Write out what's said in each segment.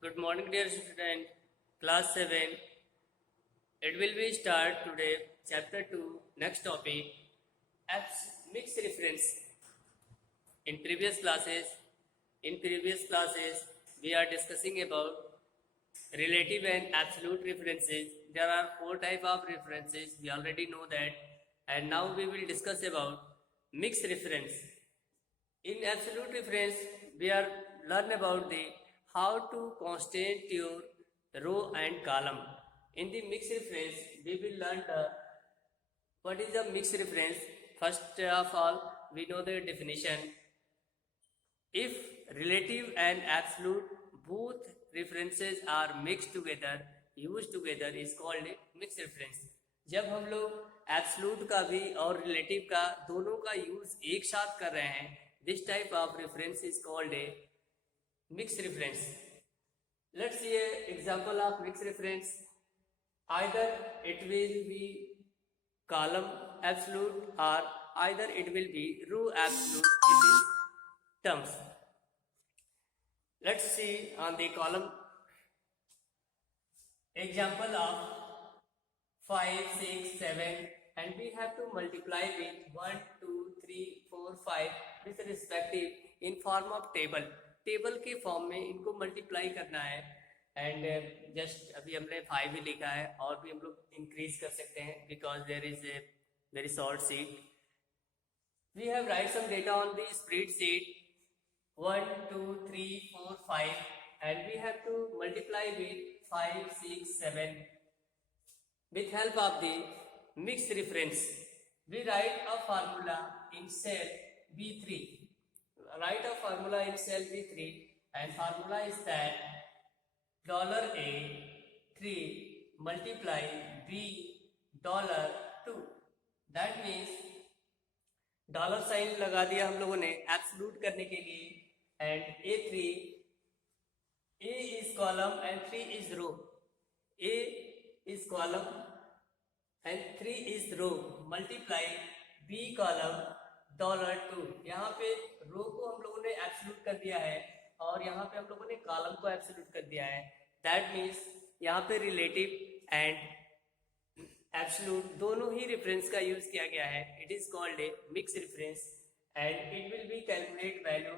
Good morning, dear student. Class 7. It will be start today. Chapter 2. Next topic. Apps mixed reference. In previous classes, we are discussing about relative and absolute references. There are four type of references. We already know that. And now we will discuss about mixed reference. In absolute reference, we are learn about the how to constant your row and column. In the mixed reference, we will learn the what is the mixed reference. First of all, we know the definition. If relative and absolute both references are mixed together, used together is called a mixed reference. जब हम लोग absolute का भी और relative का दोनों का use एक साथ कर रहे हैं, this type of reference is called a mixed reference. Let's see an example of mixed reference. Either it will be column absolute or either it will be row absolute in these terms. Let's see on the column example of 5, 6, 7 and we have to multiply with 1, 2, 3, 4, 5 with respective in form of table. Table के form में इनको multiply करना है and just अभी हमने 5 ही लिखा है और भी हम लोग इंक्रीज कर सकते हैं because there is a very short sheet. We have write some data on the spreadsheet 1, 2, 3, 4, 5 and we have to multiply with 5, 6, 7 with help of the mixed reference. We write a formula in cell B3. Write a formula in cell B3 and formula is that $A3 multiply $B2. That means dollar sign लगा दिया हम लोगों ने absolute करने के लिए and A3 A is column and 3 is row. A is column and 3 is row multiply B column $2. यहाँ पे रो को हम लोगों ने एब्सोल्यूट कर दिया है और यहाँ पे हम लोगों ने कॉलम को एब्सोल्यूट कर दिया है. दैट मीन्स यहाँ पे रिलेटिव एंड एब्सोल्यूट दोनों ही रेफरेंस का यूज किया गया है. It is called a mix reference and it will be calculate value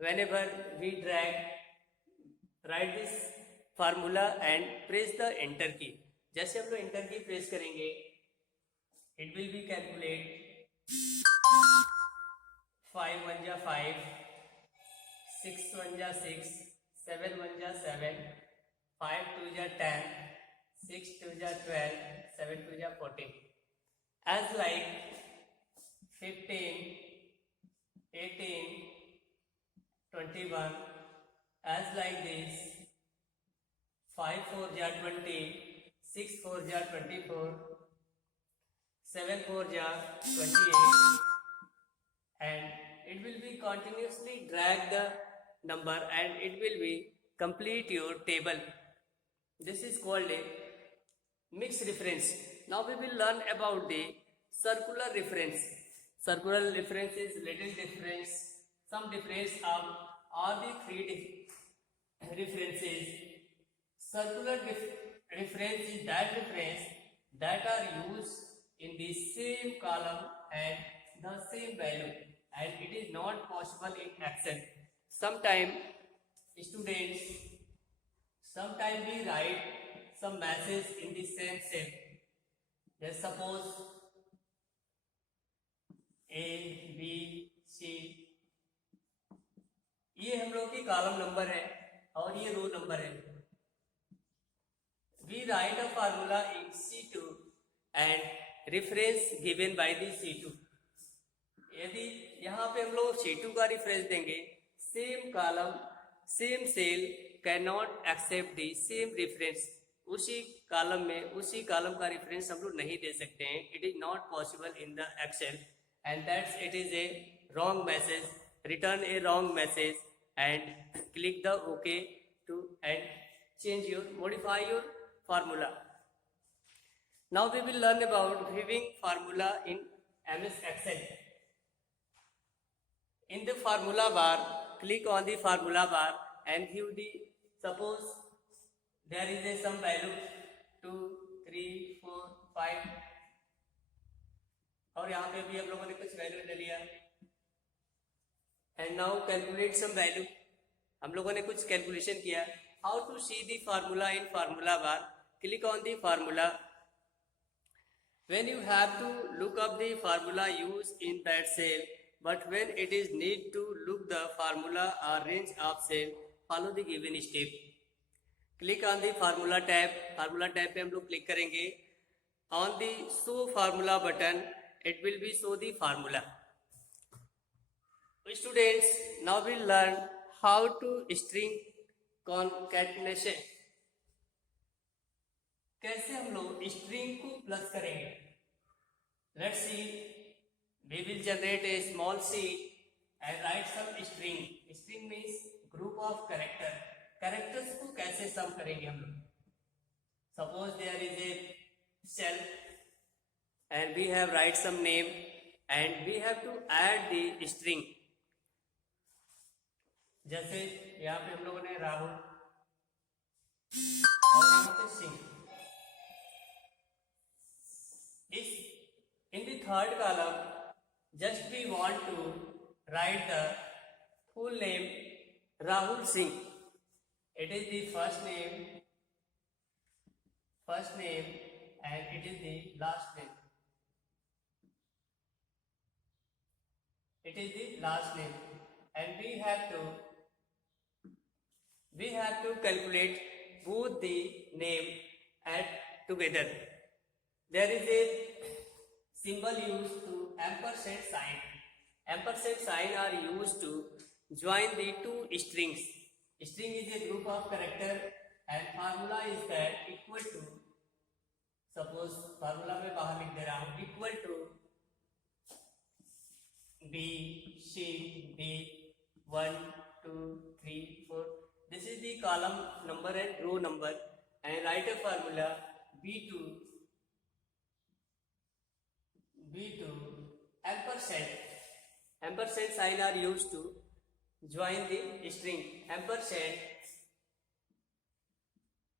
whenever we drag right this formula and press the enter key. जैसे हम लोग एंटर की प्रेस करेंगे इट विल बी कैलकुलेट 5 1 जा 5, 6 1 जा 6, 7 1 जा 7, 5 2 जा 10, 6 2 जा 12, 7 2 जा 14. As like 15, 18, 21. As like this 5 4 जा 20, 6 4 जा 24, 7 4 ja 28 and it will be continuously drag the number and it will be complete your table. This is called a mixed reference. Now we will learn about the circular reference. Circular reference is little difference. Some difference of all the three references. Circular reference is that reference that are used in the same column and the same value and it is not possible in Excel. Sometime we write some message in the same cell. Just suppose A, B, C. ये हम लोग की column number है और ये रो number है. We write a formula in C2 and reference given by the C2. यदि यहाँ पे हम लोग C2 का रेफरेंस देंगे, same column same cell can not accept the same reference. उसी कॉलम में उसी कॉलम का रेफरेंस हम लोग नहीं दे सकते हैं. It is not possible in the Excel and that's it is a wrong message. Return a wrong message and click the okay to and change your modify your formula. Now we will learn about viewing formula in MS Excel. In the formula bar, click on the formula bar and view the Suppose there is a some value 2, 3, 4, 5 और यहाँ पे भी हम लोगों ने कुछ value ले लिया and now calculate some value. हम लोगों ने कुछ कैलकुलेशन किया। How to see the formula in formula bar, click on the formula. When you have to look up the formula used in that cell, but when it is need to look the formula or range of cell, follow the given step. Click on the formula tab. Formula tab पे हम लोग click करेंगे। On the show formula button, it will be show the formula. Students, now we learn how to string concatenation. कैसे हम लोग string को plus करेंगे। Let's see, we will generate a small sheet and write some string. String means group of character. Characters को कैसे sum करेंगे हम लोग। Suppose there is a cell and we have write some name and we have to add the string. जैसे यहाँ पे हम लोगों ने राहुल और यहाँ पे Singh. In the third column, just we want to write the full name Rahul Singh. It is the first name and it is the last name. It is the last name and we have to calculate both the name add together. There is a symbol used to ampersand sign. Ampersand sign are used to join the two strings. String is a group of character and formula is that equal to, suppose formula में बाहर लिख दे रहा हूँ, equal to B, C, D, 1, 2, 3, 4. This is the column number and row number and write a formula B2 ampersand sign are used to join the string। ampersand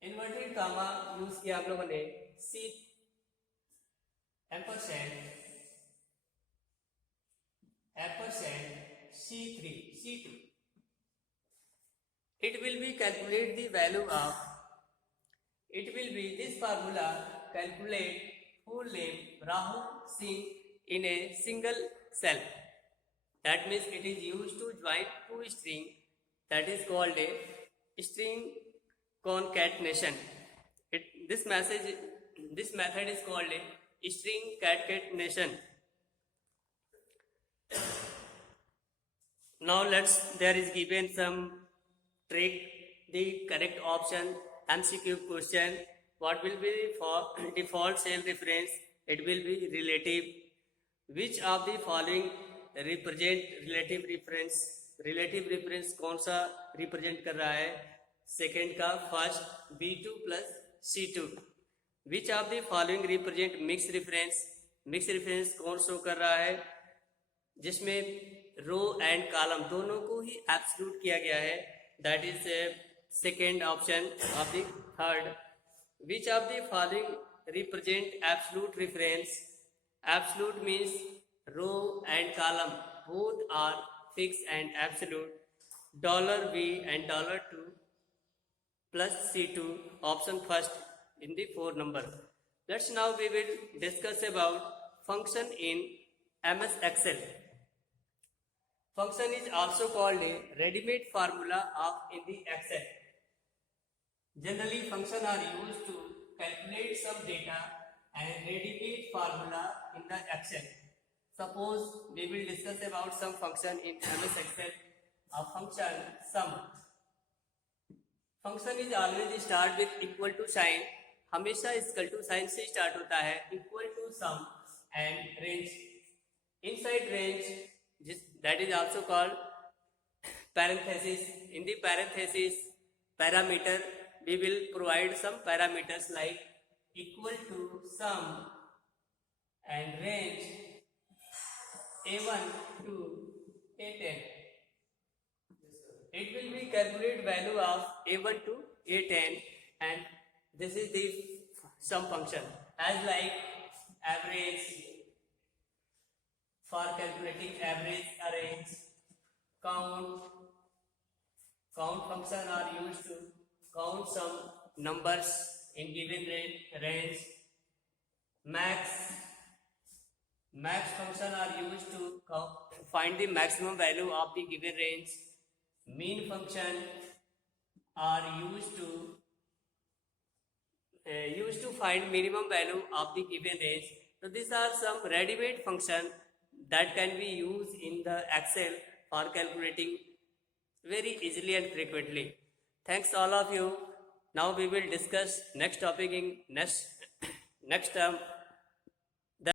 inverted comma use किया हम लोगों ने C ampersand C3 C2। it will be calculate the value of, it will be this formula calculate full name Rahul Singh in a single cell. That means it is used to join two string, that is called a string concatenation. This method is called a string concatenation. Now there is given some trick, the correct option, MCQ question. What will be for default cell reference? It will be relative. Which of the following represent relative reference? relative reference कौन सा represent कर रहा है? Second का first B2 plus C2. Which of the following represent mixed reference? mixed reference कौन show कर रहा है? जिसमें रो एंड कॉलम दोनों को ही एब्सोल्यूट किया गया है। That is second option of the third. Which of the following represent absolute reference? Absolute means row and column both are fixed and absolute. $V and $2 plus C2 option first in the 4 number. Let's now we will discuss about function in MS Excel. Function is also called a ready-made formula of in the Excel. Generally, functions are used to calculate some data and ready-made formula in the Excel. Suppose we will discuss about some function in MS Excel. A function sum. Function is always start with equal to sign. हमेशा equal to sign से start होता है. Equal to sum and range. Inside range, that is also called parenthesis. In the parenthesis, parameter. We will provide some parameters like equal to sum and range A1 to A10. it will be calculate value of a1 to a10, and this is the sum function as like average. For calculating average, arrange, count function are used to count some numbers in given range. Max function are used to find the maximum value of the given range. Mean function are used to find minimum value of the given range. So these are some ready-made function that can be used in the Excel for calculating very easily and frequently. Thanks all of you. Now we will discuss next topic in next term.